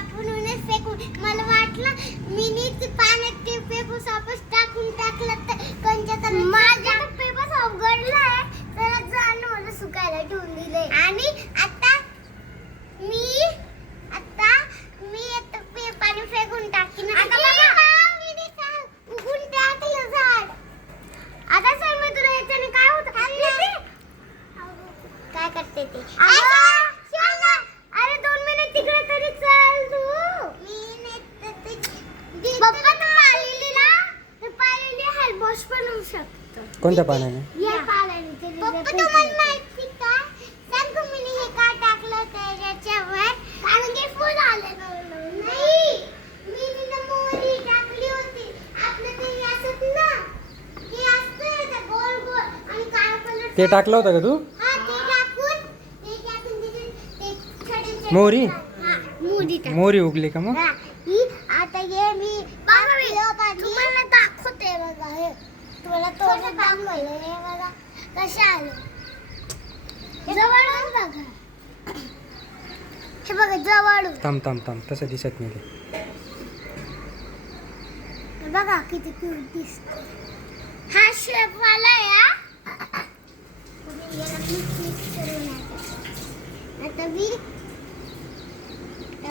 आपणच फेकून मला वाटलं मी नीट पाण्यात ते पेपर वापस टाकून टाकलं तर कोणत्या माझ्या पेपर अवघडलाय तर जाणं मला सुकायला ठेवून दिले आणि आता मी पाणी फेकून टाकीन आता बघा उगून टाकलं झाड आता सर मी तुला याच्याने काय होतं काय करते ते अरे 2 मिनिट तिकडे तरी चल तू पप्पा तू पालेली हॅलबॉश बनवू शकतो कोणत्या पाण्याने या पाल्याने पप्पा तुम्हाला माहिती का सांग तुम्ही हे का टाकलं त्याच्यावर कारण की फुल आले नाही मी मोहरी टाकली होती आपलं ते असत ना हे असतं ते गोल गोल आणि काळा कलर ते टाकलं होतं का तू हां ते टाकून ते खडे मोहरी मोहरी उगली का मग ही आता हे मी तुम्हाला दाखवते बघा हे तुम्हाला थोडं दाखवलं हे बघा कसं आलं जवळून बघा हे बघा जवळून थांब तसं दिसत नाही ते हे बघा किती क्यूट दिसते हा शेप वाला या तुम्ही याला मिक्स करून आता मी